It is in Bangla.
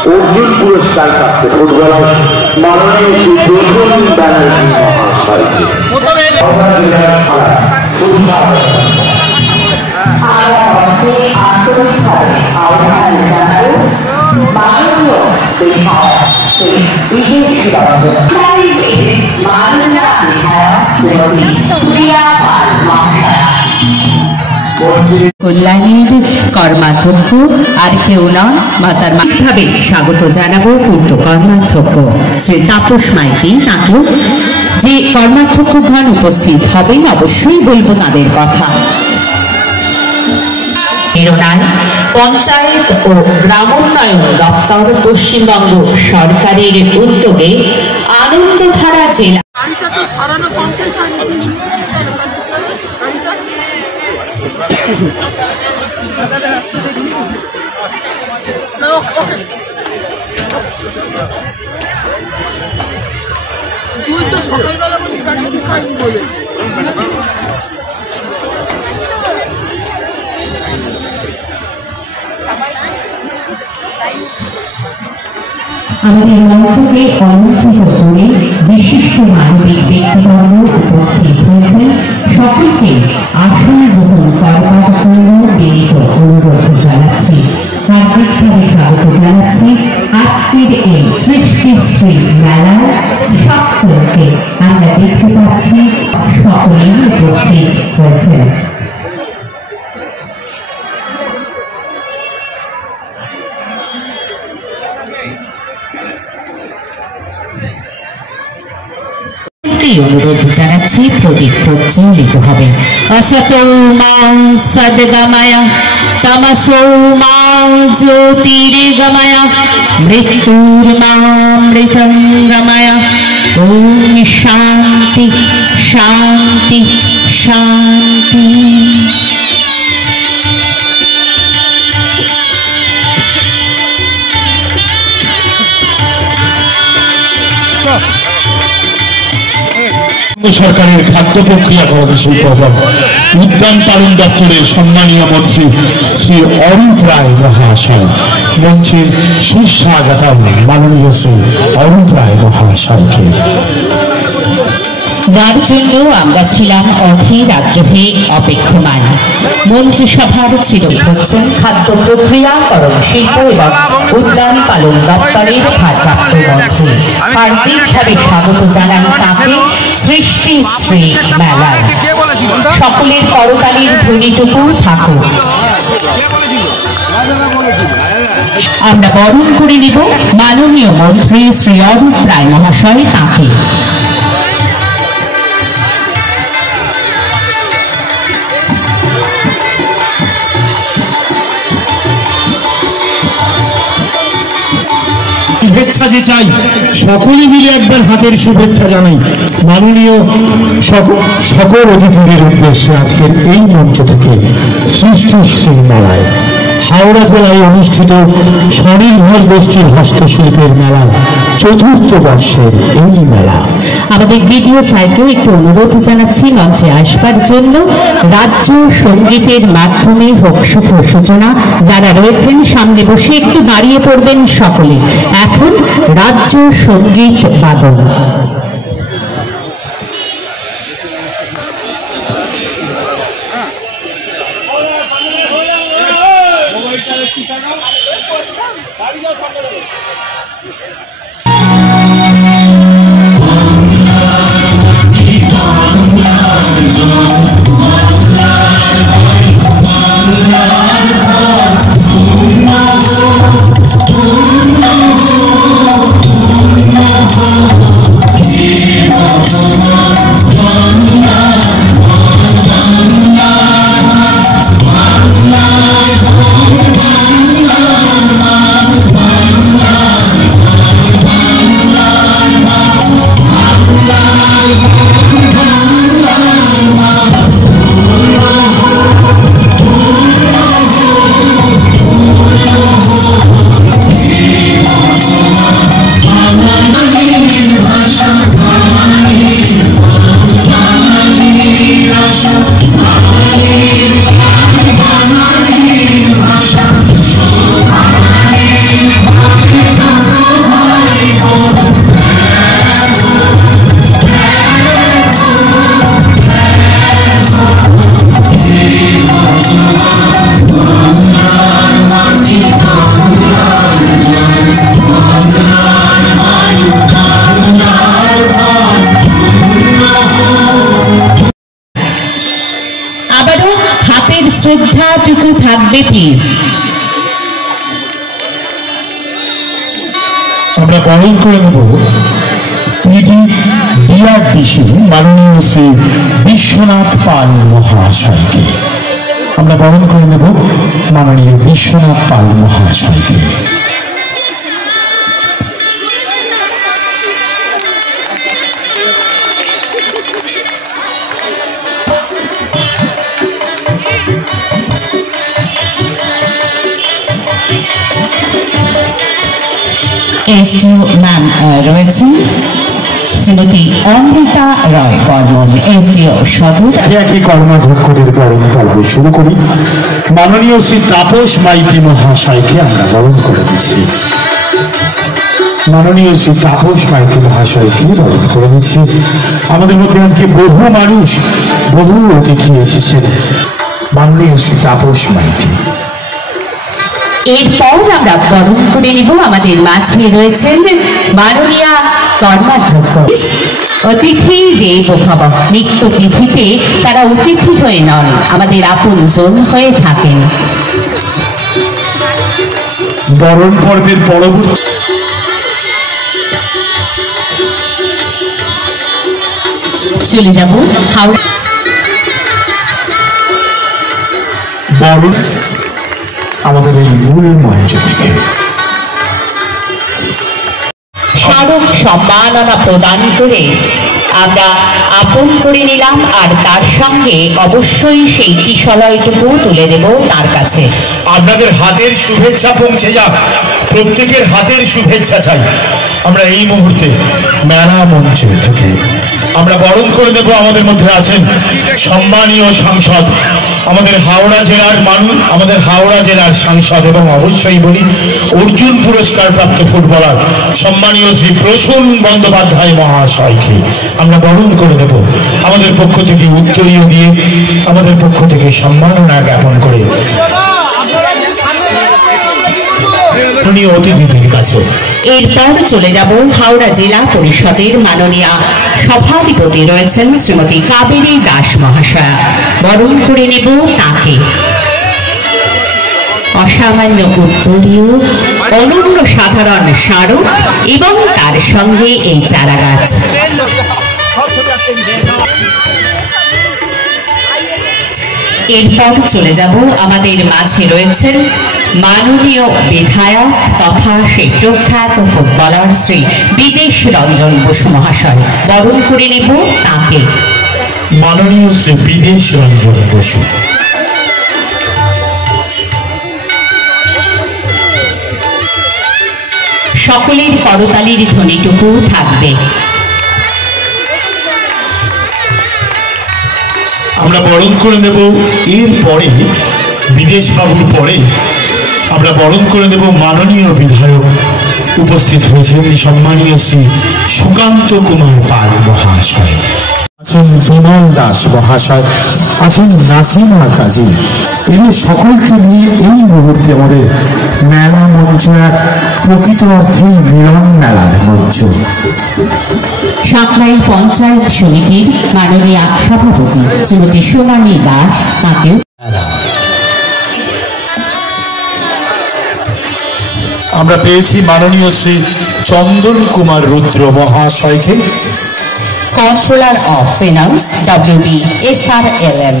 अर्जुन पुरस्कार प्राप्त फुटबलार माननीय श्री दुर्गुण बैनर्जी महाशयকে কল্যাণীর কর্মাধ্যক্ষ আর কেউ নন মাতার ভাবে স্বাগত জানাবো পূর্ত কর্মাধ্যক্ষ শ্রী তাপস মাইতি। তাকেও যে কর্মাধ্যক্ষগণ উপস্থিত হবেন অবশ্যই বলবো তাদের কথা। প্রেরণায় পঞ্চায়েত ও গ্রামোন্নয়ন দপ্তর পশ্চিমবঙ্গ সরকারের উদ্যোগে আনন্দধারা জেলা তুই তো সকালবেলা বলি গাড়ি ঠিক হয়নি বলেছে। আমাদের মঞ্চকে অলঙ্কৃত করে বিশিষ্ট মানবিক ব্যক্তিবর্গ উপস্থিত হয়েছে। সকলকে আসন গ্রহণ করবার জন্য বিনীত অনুরোধ জানাচ্ছি, হার্দিকভাবে স্বাগত জানাচ্ছি আজকের এই সৃষ্টিশ্রী মেলায়। সকলকে আমরা দেখতে পাচ্ছি সকলেই উপস্থিত হয়েছে। অনুরোধ জানাচ্ছি প্রদীপ প্রজ্বলিত হবে। असतो मा सद्गमय तमसो मा ज्योतिर्गमय मृत्युर्मामृतंगमय। ओम शांति शांति शांति। সরকারের খাদ্য প্রক্রিয়াকরণ শিল্প এবং উদ্যান পালন দপ্তরের সম্মানীয় মন্ত্রী শ্রী অরূপ রায় মহাশয় মঞ্চে সুস্বাগতম মাননীয় শ্রী অরূপ রায় মহাশয়কে, যার জন্য আমরা ছিলাম অধীর আগ্রহে অপেক্ষমান। মন্ত্রিসভার চিরদিন হচ্ছেন খাদ্য প্রক্রিয়াকরণ শিল্প এবং উদ্যান পালন দপ্তরের ভারপ্রাপ্ত মন্ত্রী। হার্দিকভাবে স্বাগত জানান তাকে সৃষ্টিশ্রী মেলায়। সকলের করতালির ধ্বনিটুকু থাকুক। আমরা বরণ করে নিব মাননীয় মন্ত্রী শ্রী অরূপ রায় মহাশয় তাকে। শুভেচ্ছা যে চাই সকলে মিলে একবার হাতের শুভেচ্ছা জানাই মাননীয় সকল অতিথিদের উদ্দেশ্যে। আজকের এই মঞ্চ থেকে সৃষ্টিশ্রী মেলায় হাওড়া জেলায় অনুষ্ঠিত স্বনির্ভর গোষ্ঠীর হস্তশিল্পের মেলা চতুর্থ বর্ষের এই মেলা। আমাদের ভিডিও সাইটেও একটু অনুরোধ জানাচ্ছি মঞ্চে আসবার জন্য। রাজ্য সঙ্গীতের মাধ্যমে হোক শুভ সূচনা। যারা রয়েছেন সামনে বসে একটু দাঁড়িয়ে পড়বেন সকলে। এখন রাজ্য সঙ্গীত বাদন। শ্রদ্ধাটুকু থাকবে প্লিজ। আমরা বরণ করে নেব বিআরডিসি মাননীয় শ্রী বিশ্বনাথ পাল মহাশয়কে। আমরা বরণ করে নেব মাননীয় বিশ্বনাথ পাল মহাশয়কে। এসডিও ম্যাম রয়েছেন শ্রীমতী অমৃতা রায় বর্মন, এসডিও সদর। একই কর্মাধ্যক্ষদের বরণ পর্ব শুরু করি। মাননীয় শ্রী তাপস মাইতি মহাশয়কে আমরা বরণ করে দিচ্ছি। মাননীয় শ্রী তাপস মাইতি মহাশয়কে বরণ করে দিচ্ছি। আমাদের মধ্যে আজকে বহু মানুষ, বহু অতিথি এসেছেন। মাননীয় শ্রী তাপস মাইতি। এরপর আমরা বরণ করে নিব, আমাদের মাঝে রয়েছেন মাননীয়া কর্মাধ্যক্ষ। অতিথি দেব ভব, নিত্য তিথিতে তারা অতিথি হয়ে নন, আমাদের আপনজন হয়ে থাকেন। বরণ পর্বের পরবর্তী চলে যাব হাওড়া। বরণ আমাদের এই মূল মঞ্চ থেকে স্মারক সম্মাননা প্রদান করে আমরা আপন করে নিলাম, আর তার সঙ্গে অবশ্যই সেই কিশলয়টুকু তুলে দেব তার কাছে। আপনাদের হাতের শুভেচ্ছা পৌঁছে যাক, প্রত্যেকের হাতের শুভেচ্ছা চাই। আমরা এই মুহূর্তে মেলা মঞ্চ থেকে আমরা বরণ করে দেব। আমাদের মধ্যে আছেন সম্মানীয় সাংসদ, আমাদের হাওড়া জেলার মানুষ, আমাদের হাওড়া জেলার সাংসদ এবং অবশ্যই বলি অর্জুন পুরস্কার প্রাপ্ত ফুটবলার সম্মানীয় শ্রী প্রসূন বন্দ্যোপাধ্যায় মহাশয়কে আমরা বরণ করে দেব। আমাদের পক্ষ থেকে উত্তরীয় দিয়ে, আমাদের পক্ষ থেকে সম্মাননা জ্ঞাপন করে অতিথিদের কাছে। এরপর চলে যাব হাওড়া জেলা পরিষদের মাননীয়া সভাধিপতি রয়েছেন শ্রীমতী কাবেরী দাস মহাশয়া, বরণ করে নেব তাকে। অসামান্য উত্তরীয়, অনন্য সাধারণ স্মারক এবং তার সঙ্গে এই চারা গাছ। এরপর চলে যাব, আমাদের মাঝে রয়েছেন মাননীয় বিধায়ক তথা সেই প্রখ্যাত ফুটবলার শ্রী বিদেশ রঞ্জন বসু মহাশয়, বরণ করে নেব তাকে। মাননীয় শ্রী বিদেশ রঞ্জন বসু। সকলের করতালির ধ্বনিটুকু থাকবে। আমরা বরণ করে নেব। এরপরে বিদেশ বাবুর পরে আমরা বরণ করে নেব মাননীয় বিধায়ক। উপস্থিত হয়েছেন সম্মানীয় শ্রী সুকান্ত কুমার পাল মহাশয়, আছেন বিমল দাস মহাশয়, আছেন নাসিমা কাজী। এদের সকলকে নিয়ে এই মুহূর্তে আমাদের মেলা মঞ্চ এক প্রকৃত অর্থে মিলন মেলার মঞ্চ। সাঁকরাইল পঞ্চায়েত সমিতির মাননীয়া সভাপতি শ্রীমতী সোনালী দাস, তাকে আমরা পেয়েছি মাননীয় শ্রী চন্দন কুমার রুদ্র মহাশয়কে, কন্ট্রোলার অফ ফিনান্স WBSRLM।